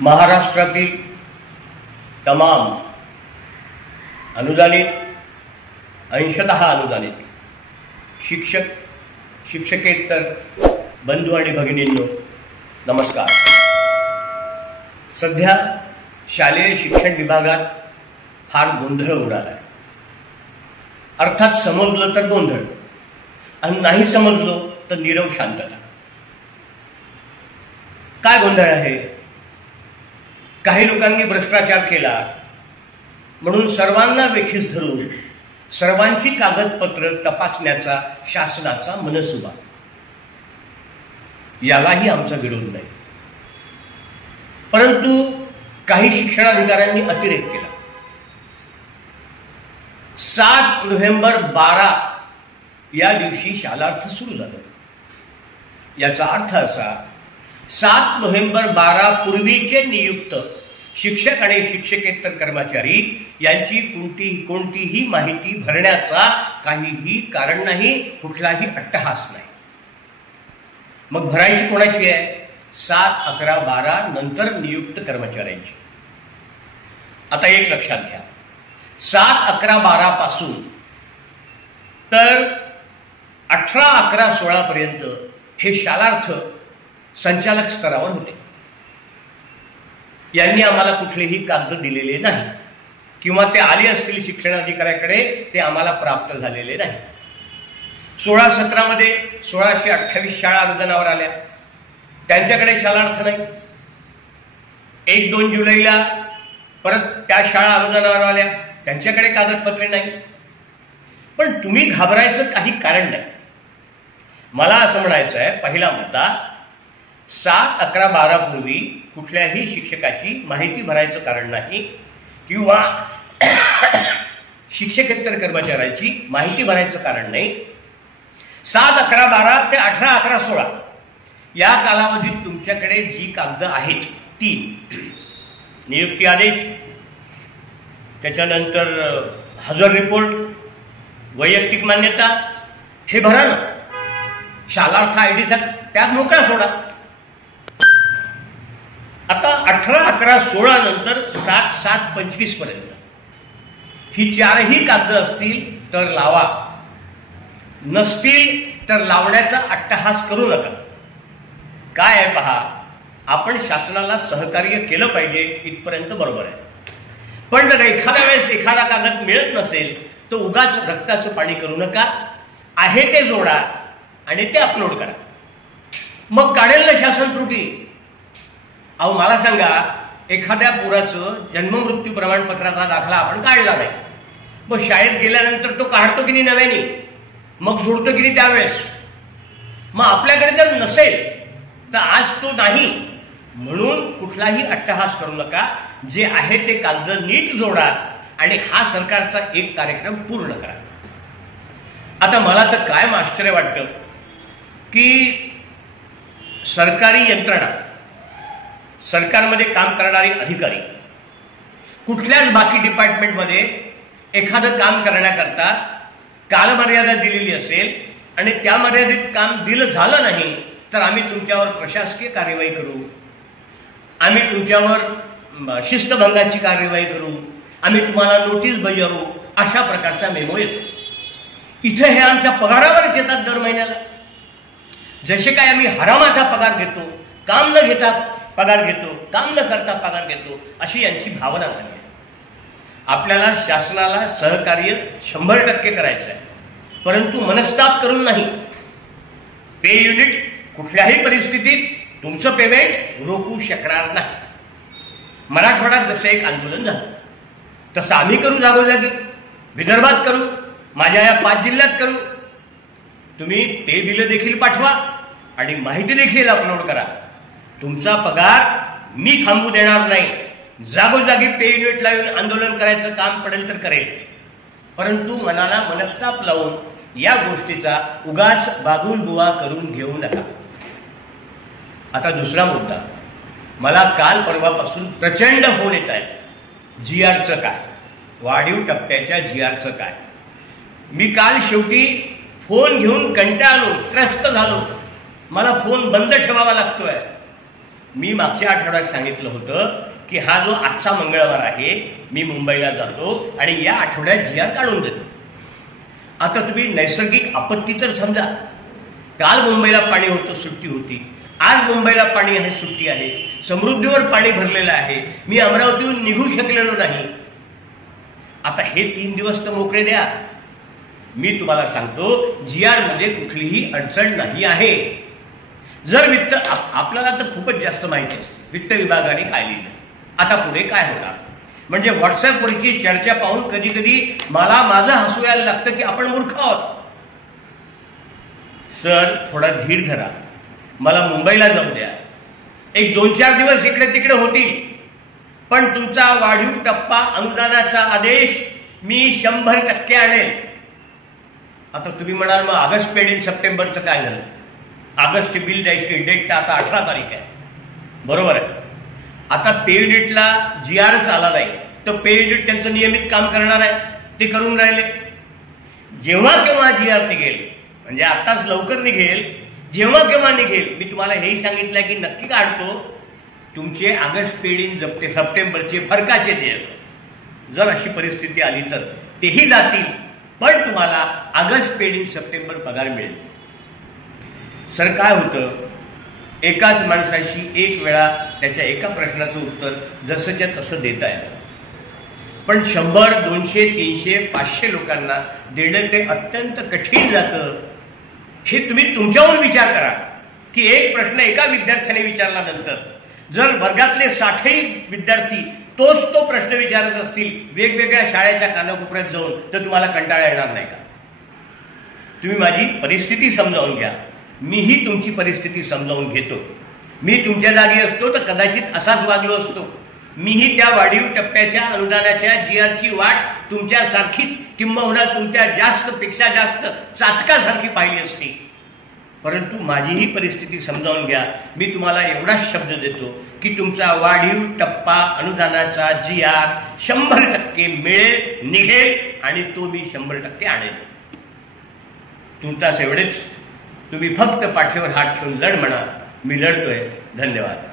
महाराष्ट्रातील तमाम अनुदानित, अंशतः अनुदानित शिक्षक, शिक्षकेतर बंधू आणि भगिनींनो नमस्कार. सध्या शालेय शिक्षण विभागात फार गोंधळ उडाला आहे. अर्थात समजलं तर गोंधळ आणि नाही समजलो तर नीरव शांतता. काय गोंधळ आहे? काही लोकांनी भ्रष्टाचार केला म्हणून सर्वांना वेठीस धरून सर्वांची कागदपत्र तपासण्याचा शासनाचा मनसुबा. यालाही आमचा विरोध नाही, परंतु काही शिक्षणाधिकाऱ्यांनी अतिरेक केला. 7 नोव्हेंबर 12 या दिवशी शालार्थ सुरू झाला. याचा अर्थ असा, 7 नोव्हेंबर 12 पूर्वीचे नियुक्त शिक्षक आणि शिक्षकेतर कर्मचारी यांची कोणतीही माहिती भरण्याचा काहीही कारण नाही, कुठलाही अट्टहास नाही. मग भरायची कोणाची आहे? 7, 11, 12 नंतर नियुक्त कर्मचाऱ्यांची. आता एक लक्षात घ्या, 7, 11, 12 पासून तर 18, 11, 16 पर्यंत हे शालार्थ संचालक स्तरावर होते. यांनी आम्हाला कुठलेही कागद दिलेले नाही किंवा ते आले असतील शिक्षणाधिकाऱ्याकडे, ते आम्हाला प्राप्त झालेले नाही. 16-17 मध्ये 1628 शाळा अनुदानावर आल्या, त्यांच्याकडे शालार्थ नाही. 1-2 जुलैला परत त्या शाळा अनुदानावर आल्या, त्यांच्याकडे कागदपत्रे नाही. पण तुम्ही घाबरायचं काही कारण नाही. मला असं म्हणायचं आहे, पहिला मुद्दा, 7, 11, 12 पूर्वी कुठल्याही शिक्षकाची माहिती भरायचं कारण नाही किंवा शिक्षकेतर कर्मचाऱ्याची माहिती भरायचं कारण नाही. 7, 11, 12 ते 18, 11, 16 या कालावधीत तुमच्याकडे जी कागद आहेत ती नियुक्ती आदेश, त्याच्यानंतर हजर रिपोर्ट, वैयक्तिक मान्यता, हे भरा ना. शालार्थ आयडी त्यात मोकळा सोडा. आता 18, 11, 16 नंतर 7, 7, 25 पर्यंत ही 4ही कागद असतील तर लावा, नसतील तर लावण्याचा अट्टहास करू नका. काय आहे पहा, आपण शासनाला सहकार्य केलं पाहिजे इथपर्यंत बरोबर आहे. पण जर एखाद्या वेळेस एखादा कागद मिळत नसेल तर उगाच रक्ताचं पाणी करू नका. आहे ते जोडा आणि ते अपलोड करा. मग काढेल ना शासन त्रुटी. अहो मला सांगा, एखाद्या पोराचं जन्ममृत्यू प्रमाणपत्राचा दाखला आपण काढला नाही, मग शाळेत गेल्यानंतर तो काढतो की नाही नव्याने, मग जोडतो की नाही त्यावेळेस. मग आपल्याकडे जर नसेल तर आज तो नाही म्हणून कुठलाही अट्टहास करू नका. जे आहे ते कागद नीट जोडा आणि हा सरकारचा एक कार्यक्रम पूर्ण करा. आता मला तर काय आश्चर्य वाटतं की सरकारी यंत्रणा, सरकारमध्ये काम करणारे अधिकारी कुठल्याच बाकी डिपार्टमेंटमध्ये एखादं काम करण्याकरता कालमर्यादा दिलेली असेल आणि त्या मर्यादित काम दिलं झालं नाही तर आम्ही तुमच्यावर प्रशासकीय कार्यवाही करू, आम्ही तुमच्यावर शिस्तभंगाची कार्यवाही करू, आम्ही तुम्हाला नोटीस बजावू, अशा प्रकारचा मेमो येतो. इथे हे आमच्या पगारावरच येतात दर महिन्याला. जसे काय आम्ही हरामाचा पगार घेतो, काम न घेता पगार घेतो, काम न करता पगार घेतो, अशी यांची भावना झाली आहे. आपल्याला शासनाला सहकार्य 100% करायचं आहे, परंतु मनस्ताप करून नाही. पे युनिट कुठल्याही परिस्थितीत तुमचं पेमेंट रोखू शकणार नाही. मराठवाड्यात जसं एक आंदोलन झालं तसं आम्ही करू, जागोजागी विदर्भात करू, माझ्या या 5 जिल्ह्यात करू. तुम्ही ते बिलं देखील पाठवा आणि माहिती देखील अपलोड करा. तुमचा पगार मी थांबू देणार नाही. जागोजागी पे युनिट लावून आंदोलन करायचं काम पडेल तर करेल, परंतु मनाला मनस्ताप लावून या गोष्टीचा उगाच बागुलबुवा करून घेऊ नका. आता दुसरा मुद्दा, मला काल परवापासून प्रचंड फोन येत आहे. GRचं काय, वाढीव टप्प्याच्या GRचं काय. मी काल शेवटी फोन घेऊन कंटाळलो, त्रस्त झालो. मला फोन बंद ठेवावा लागतोय. मी मागच्या आठवड्यात सांगितलं होतं की हा जो आजचा मंगळवार आहे मी मुंबईला जातो आणि या आठवड्यात जी आर काढून देतो. आता तुम्ही नैसर्गिक आपत्ती तर समजा, काल मुंबईला पाणी होतं, सुट्टी होती, आज मुंबईला पाणी आहे, सुट्टी आहे, समृद्धीवर पाणी भरलेलं आहे, मी अमरावतीहून निघू शकलेलो नाही. आता हे 3 दिवस तर मोकळे द्या. मी तुम्हाला सांगतो जी आर मध्ये कुठलीही अडचण नाही आहे. जर वित्त आपल्याला तर खूपच जास्त माहिती असते वित्त विभागाने काय लिहिलं, आता पुढे काय होणार. म्हणजे व्हॉट्सअपवरची चर्चा पाहून कधी कधी मला माझं हसू यायला लागतं की आपण मूर्ख आहोत. सर थोडा धीर धरा, मला मुंबईला जाऊ द्या, एक 2-4 दिवस इकडे तिकडे होतील, पण तुमचा वाढीव टप्पा अनुदानाचा आदेश मी 100% आणेल. आता तुम्ही म्हणाल मग ऑगस्ट पेड इन सप्टेंबरचं काय झालं? ऑगस्टची बिल द्यायची डेट तर आता 18 तारीख आहे, बरोबर आहे. आता पे युनिटला जी आरच आला नाही तर पे युनिट त्यांचं नियमित काम करणार आहे, ते करून राहिले. जेव्हा केव्हा जी आर निघेल, म्हणजे आताच लवकर निघेल, जेव्हा केव्हा निघेल, मी तुम्हाला हेही सांगितलं की नक्की काढतो तुमचे ऑगस्ट पेड इन सप्टेंबरचे फरकाचे देय. जर अशी परिस्थिती आली तर तेही जातील, पण तुम्हाला ऑगस्ट पेड इन सप्टेंबर पगार मिळेल. सर काय होतं, एकाच माणसाशी एक वेळा त्याच्या एका प्रश्नाचं उत्तर जसंच्या तसं देता येतं, पण 100, 200, 300, 500 लोकांना देणं ते अत्यंत कठीण जातं. हे तुम्ही तुमच्यावर विचार करा की एक प्रश्न एका विद्यार्थ्याने विचारल्यानंतर जर वर्गातले 60ही विद्यार्थी तो प्रश्न विचारत असतील वेगवेगळ्या शाळेच्या कानाकोपऱ्यात जाऊन, तर तुम्हाला कंटाळा येणार नाही का? तुम्ही माझी परिस्थिती समजावून घ्या, मीही तुमची परिस्थिती समजावून घेतो. मी तुमच्या जागी असतो तर कदाचित असाच वागलो असतो. मीही त्या वाढीव टप्प्याच्या अनुदानाच्या जी आरची वाट तुमच्यासारखीच किंबहुना तुमच्या पेक्षा जास्त चाचकासारखी पाहिली असती. परंतु माझीही परिस्थिती समजावून घ्या. मी तुम्हाला एवढाच शब्द देतो की तुमचा वाढीव टप्पा अनुदानाचा जी आर 100% मिळेल, निघेल आणि तो मी 100% आणेल. तुमचाच एवढेच. तुम्ही फक्त पाठीवर हात ठेवून लढ म्हणा, मी लढतोय. धन्यवाद.